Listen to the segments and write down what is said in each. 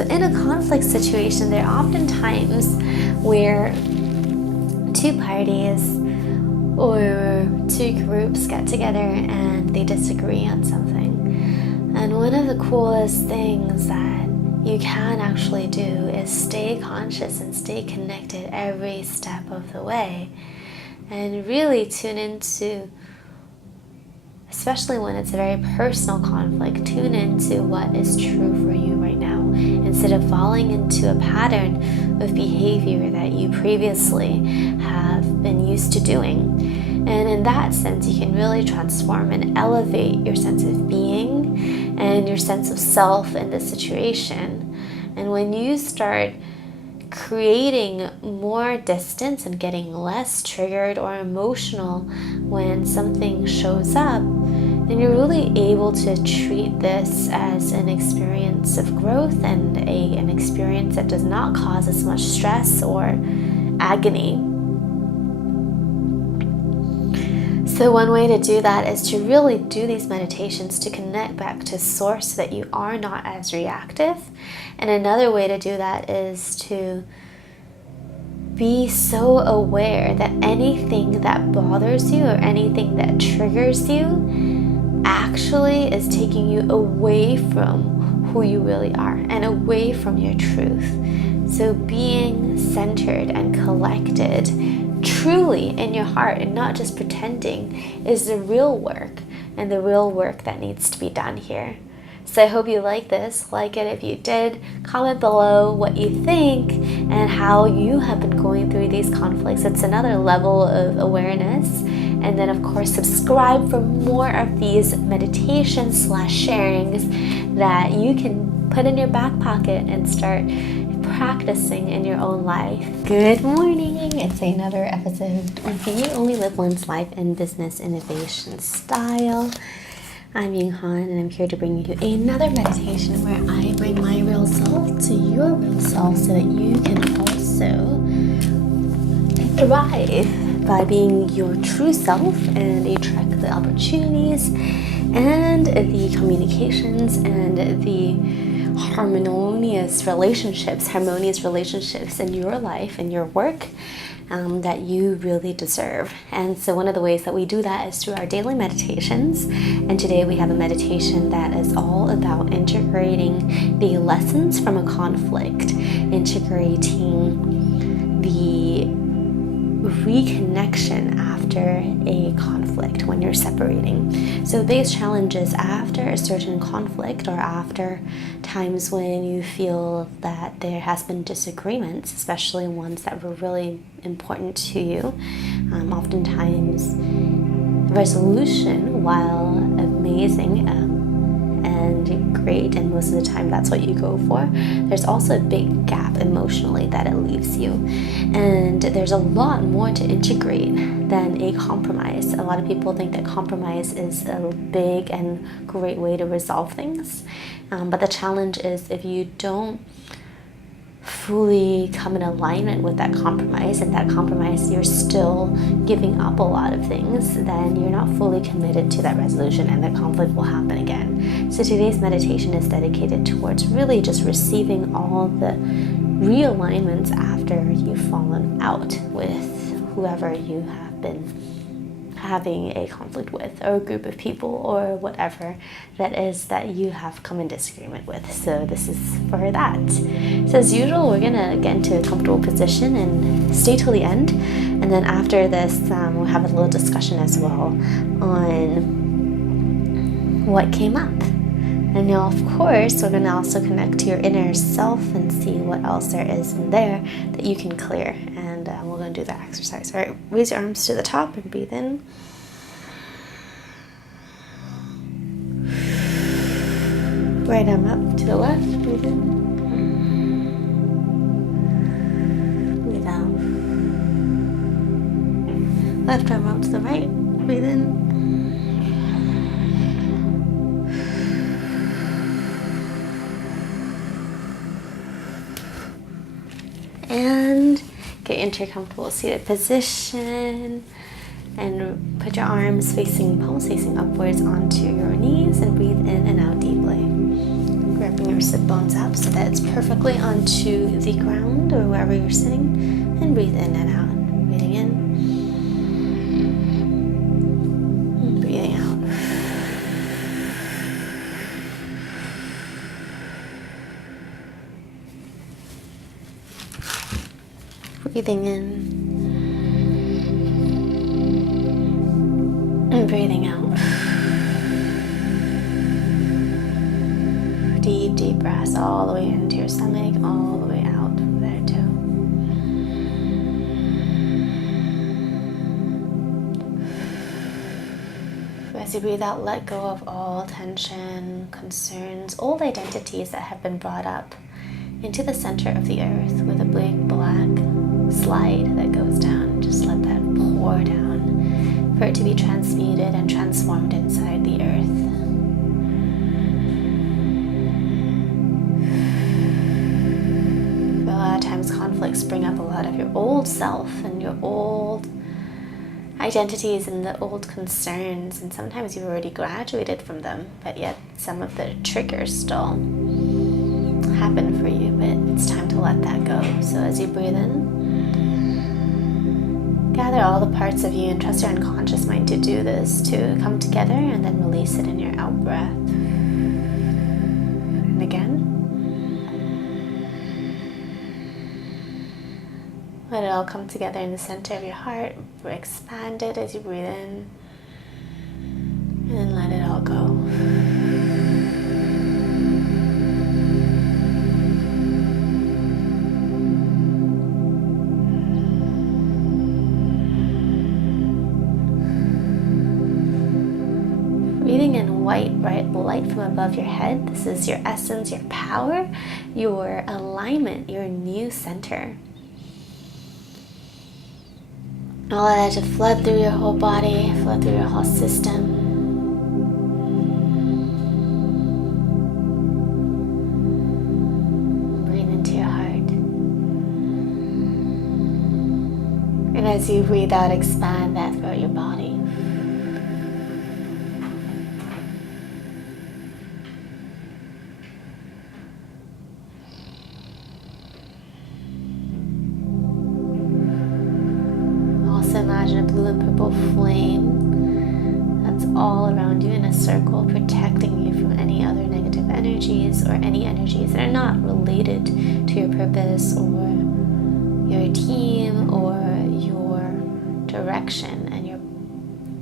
So in a conflict situation, there are often times where two parties or two groups get together and they disagree on something. And one of the coolest things that you can actually do is stay conscious and stay connected every step of the way, and really tune into, especially when it's a very personal conflict, tune into what is true for you right now, instead of falling into a pattern of behavior that you previously have been used to doing. And in that sense, you can really transform and elevate your sense of being and your sense of self in this situation. And when you start creating more distance and getting less triggered or emotional when something shows up, then you're really able to treat this as an experience of growth and an experience that does not cause as much stress or agony. So one way to do that is to really do these meditations to connect back to source so that you are not as reactive. And another way to do that is to be so aware that anything that bothers you or anything that triggers you actually is taking you away from who you really are and away from your truth. So being centered and collected truly in your heart and not just pretending is the real work, and the real work that needs to be done here. So I hope you like this. Like it if you did. Comment below what you think and how you have been going through these conflicts. It's another level of awareness. And then of course subscribe for more of these meditations / sharings that you can put in your back pocket and start practicing in your own life. Good morning. It's another episode of the You Only Live Once Life and Business Innovation Style. I'm Ying Han, and I'm here to bring you another meditation where I bring my real self to your real self so that you can also thrive by being your true self and attract the opportunities and the communications and the harmonious relationships in your life and your work that you really deserve. And so one of the ways that we do that is through our daily meditations. And today we have a meditation that is all about integrating the lessons from a conflict, integrating the reconnection after a conflict when you're separating. So the biggest challenge is after a certain conflict or after times when you feel that there has been disagreements, especially ones that were really important to you. Oftentimes resolution, while amazing and great, and most of the time that's what you go for, there's also a big gap emotionally that it leaves you. And there's a lot more to integrate than a compromise. A lot of people think that compromise is a big and great way to resolve things. But the challenge is if you don't fully come in alignment with that compromise, and that compromise you're still giving up a lot of things, then you're not fully committed to that resolution and the conflict will happen again. So today's meditation is dedicated towards really just receiving all the realignments after you've fallen out with whoever you have been having a conflict with, or a group of people, or whatever that is that you have come in disagreement with. So this is for that. So as usual, we're gonna get into a comfortable position and stay till the end, and then after this we'll have a little discussion as well on what came up. And now of course we're gonna also connect to your inner self and see what else there is in there that you can clear. And we're going to do that exercise. All right, raise your arms to the top and breathe in. Right arm up to the left, breathe in. Breathe out. Left arm out to the right, breathe in. And get into your comfortable seated position and put your arms palms facing upwards onto your knees and breathe in and out deeply. Wrapping your sit bones up so that it's perfectly onto the ground or wherever you're sitting. And breathe in and out. Breathing in. And breathing out. Breathing in and breathing out. Deep, deep breaths all the way into your stomach, all the way out from there too. As you breathe out, let go of all tension, concerns, old identities that have been brought up into the center of the earth with a big black slide that goes down. Just let that pour down for it to be transmuted and transformed inside the earth. A lot of times conflicts bring up a lot of your old self and your old identities and the old concerns, and sometimes you've already graduated from them, but yet some of the triggers still happen for you, but it's time to let that go. So as you breathe in, gather all the parts of you and trust your unconscious mind to do this, to come together, and then release it in your out breath. And again. Let it all come together in the center of your heart. Expand it as you breathe in. And then let it all go. Breathing in white, bright light from above your head. This is your essence, your power, your alignment, your new center. Allow that to flood through your whole body, flood through your whole system. Breathe into your heart. And as you breathe out, expand that throughout your body. Imagine a blue and purple flame that's all around you in a circle, protecting you from any other negative energies or any energies that are not related to your purpose or your team or your direction and your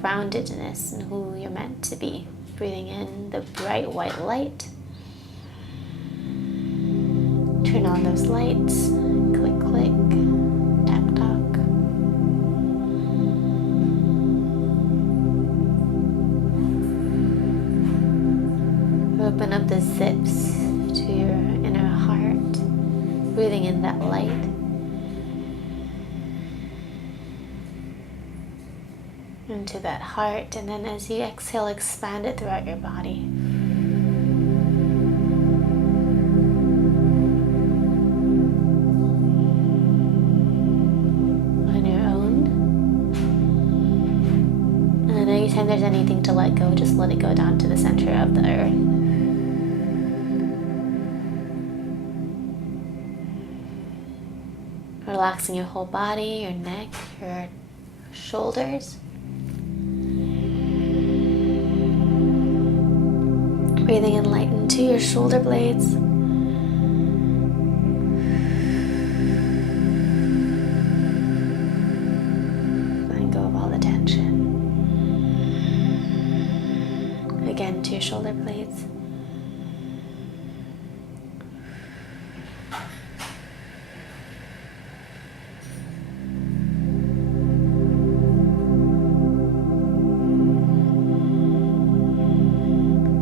groundedness and who you're meant to be. Breathing in the bright white light. Turn on those lights. Click, click. Open up the zips to your inner heart, breathing in that light. Into that heart, and then as you exhale, expand it throughout your body. On your own. And then anytime there's anything to let go, just let it go down to the center of the earth. Relaxing your whole body, your neck, your shoulders. Breathing in light into your shoulder blades. Letting go of all the tension. Again to your shoulder blades.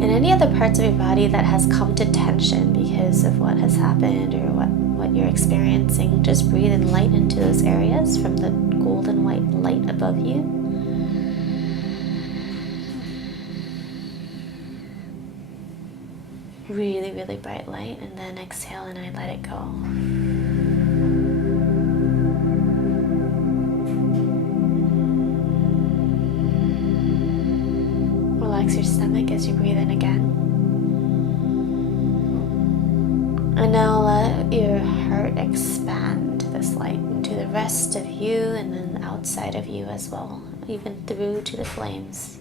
Any other parts of your body that has come to tension because of what has happened or what you're experiencing, just breathe in light into those areas from the golden white light above you. Really, really bright light, and then exhale and I let it go. Relax your stomach as you breathe in again. And now let your heart expand this light into the rest of you and then outside of you as well, even through to the flames.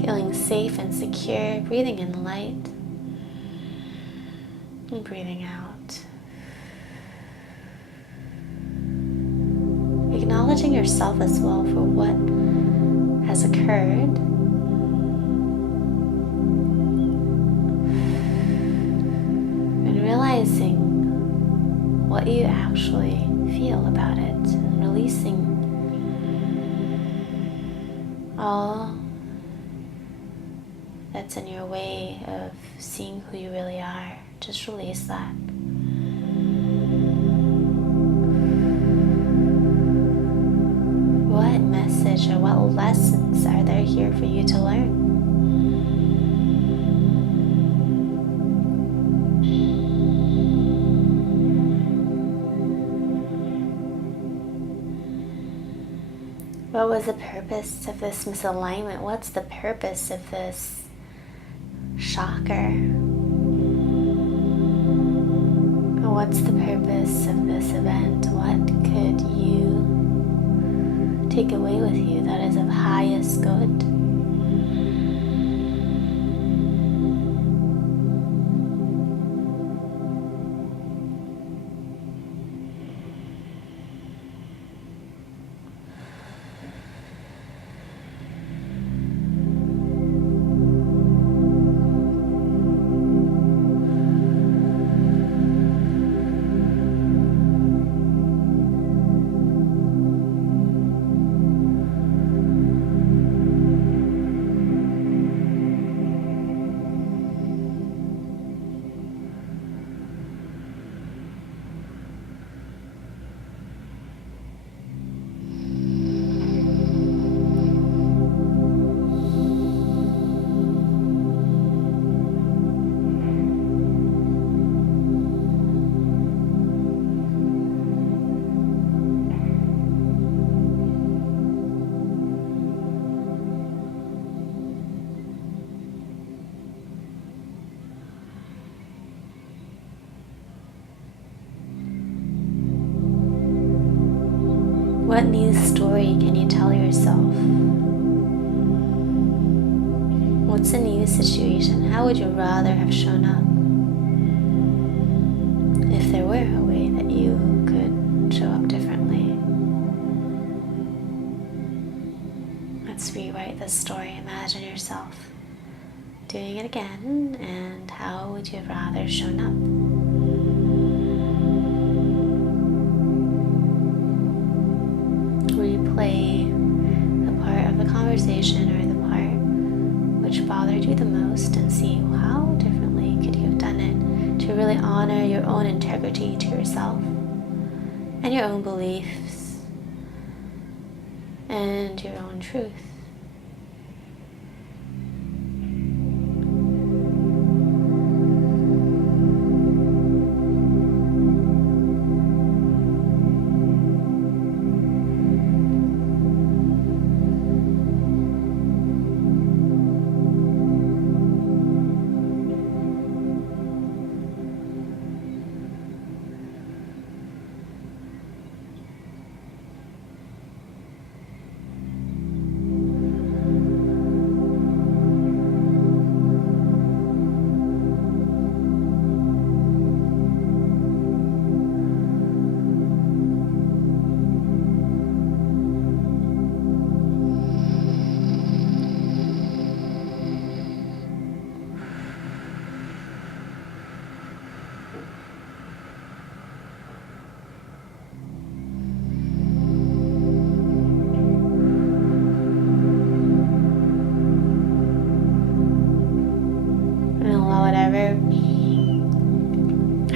Feeling safe and secure, breathing in light and breathing out. Acknowledging yourself as well for what has occurred. And realizing what you actually feel about it and releasing all that's in your way of seeing who you really are. Just release that. What message or what lessons are there here for you to learn? What was the purpose of this misalignment? What's the purpose of this shocker? What's the purpose of this event? What could you take away with you that is of highest good? What new story can you tell yourself? What's a new situation? How would you rather have shown up? If there were a way that you could show up differently. Let's rewrite this story. Imagine yourself doing it again, and how would you have rather shown up? Replay the part of the conversation or the part which bothered you the most and see how differently could you have done it to really honor your own integrity to yourself and your own beliefs and your own truth.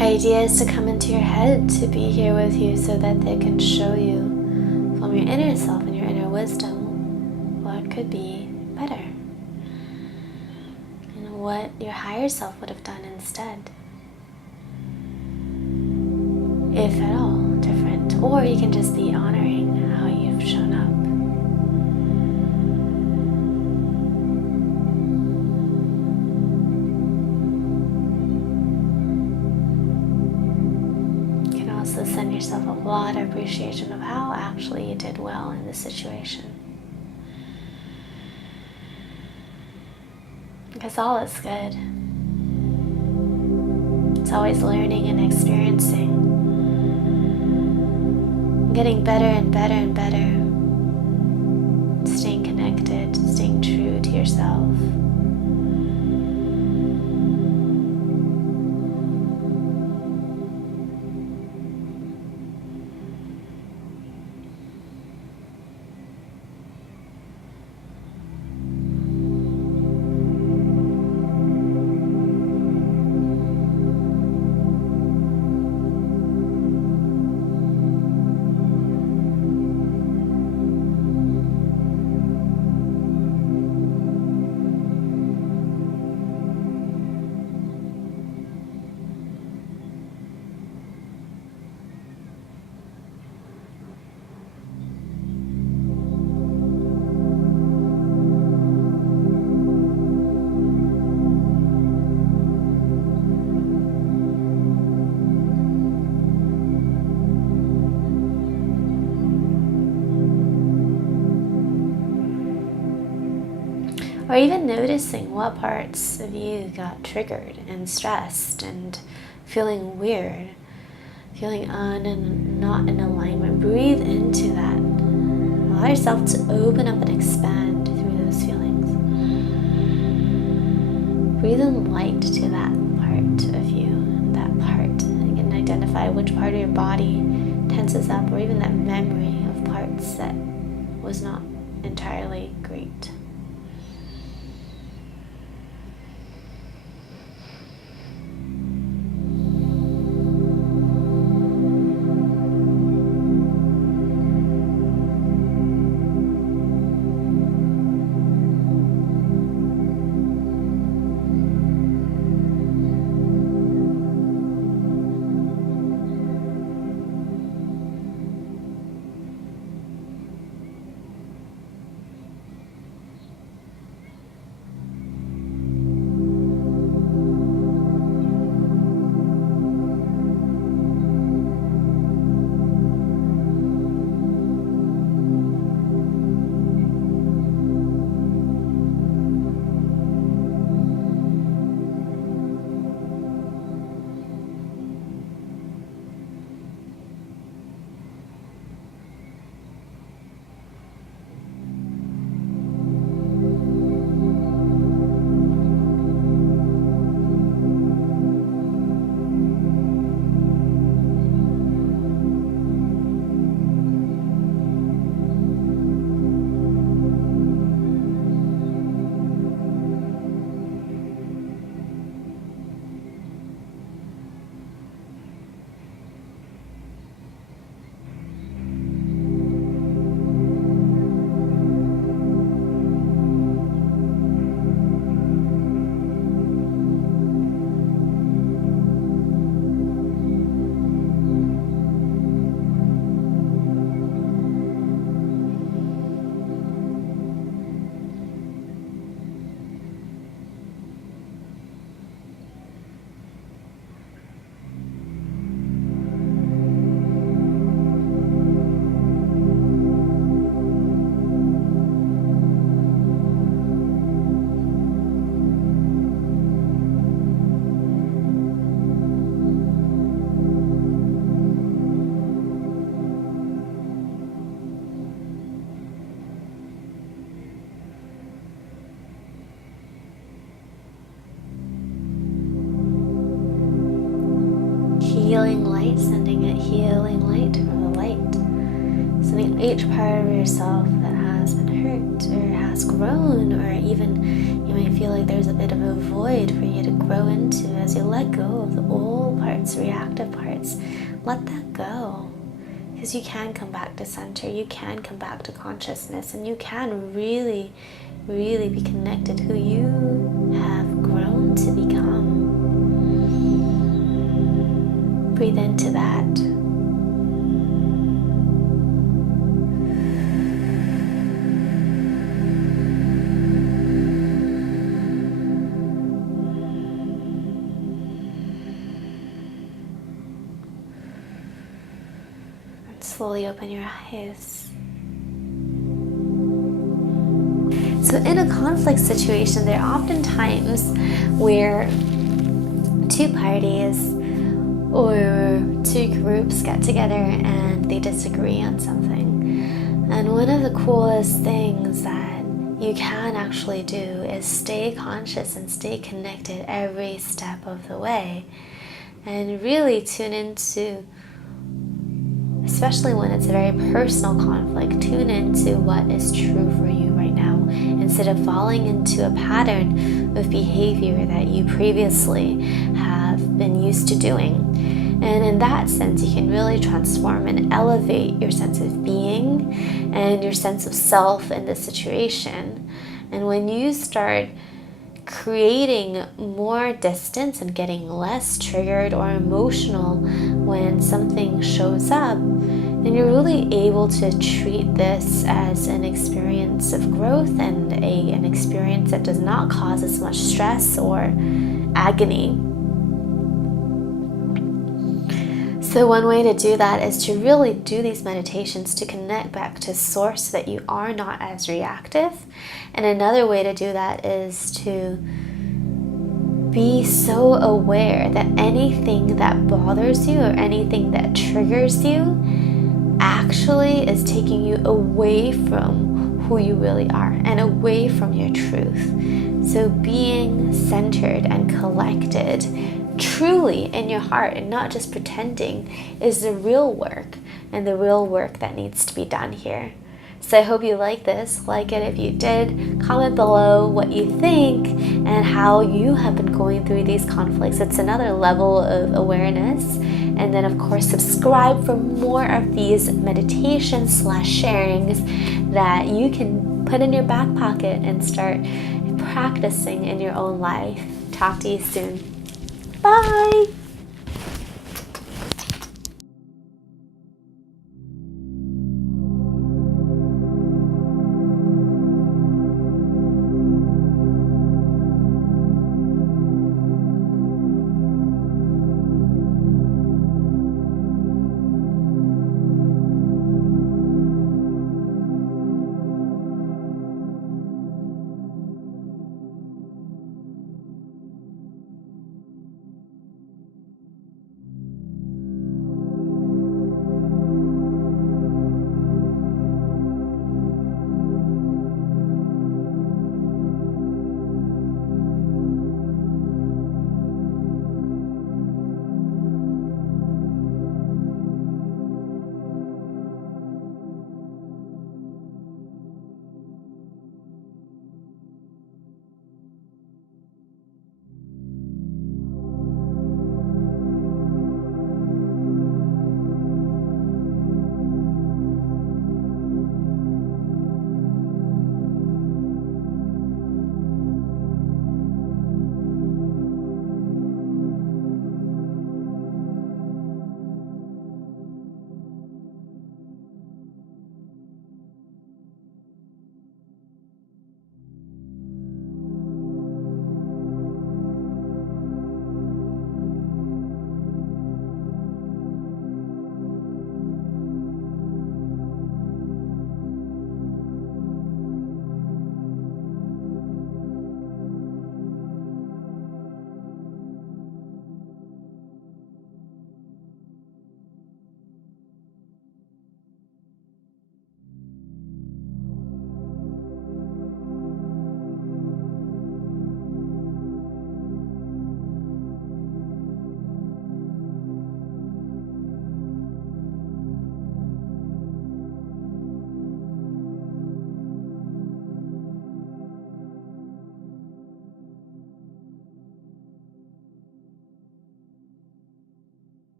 Ideas to come into your head to be here with you so that they can show you from your inner self and your inner wisdom what could be better. what your higher self would have done instead. If at all different. Or you can just be honoring how you've shown up. You can also send yourself a lot of appreciation of how actually you did well in this situation. Because all is good. It's always learning and experiencing. Getting better and better and better. Staying connected, staying true to yourself. Or even noticing what parts of you got triggered and stressed and feeling weird, feeling and not in alignment. Breathe into that. Allow yourself to open up and expand through those feelings. Breathe in light to that part of you, that part. You can identify which part of your body tenses up, or even that memory of parts that was not entirely great. Healing light, sending a healing light from the light. Sending each part of yourself that has been hurt or has grown, or even you might feel like there's a bit of a void for you to grow into as you let go of the old parts, reactive parts. Let that go. Because you can come back to center, you can come back to consciousness, and you can really, really be connected to who you have grown Breathe into that. And slowly open your eyes. So in a conflict situation, there are often times where two parties or two groups get together and they disagree on something. And one of the coolest things that you can actually do is stay conscious and stay connected every step of the way. And really tune into, especially when it's a very personal conflict, tune into what is true for you right now, instead of falling into a pattern of behavior that you previously have been used to doing. And in that sense, you can really transform and elevate your sense of being and your sense of self in this situation. And when you start creating more distance and getting less triggered or emotional when something shows up, then you're really able to treat this as an experience of growth and an experience that does not cause as much stress or agony. So one way to do that is to really do these meditations to connect back to source so that you are not as reactive. And another way to do that is to be so aware that anything that bothers you or anything that triggers you actually is taking you away from who you really are and away from your truth. So being centered and collected truly in your heart and not just pretending is the real work, and the real work that needs to be done here. So I hope you like this. Like it if you did. Comment below what you think and how you have been going through these conflicts. It's another level of awareness. And then of course subscribe for more of these meditations / sharings that you can put in your back pocket and start practicing in your own life. Talk to you soon. Bye!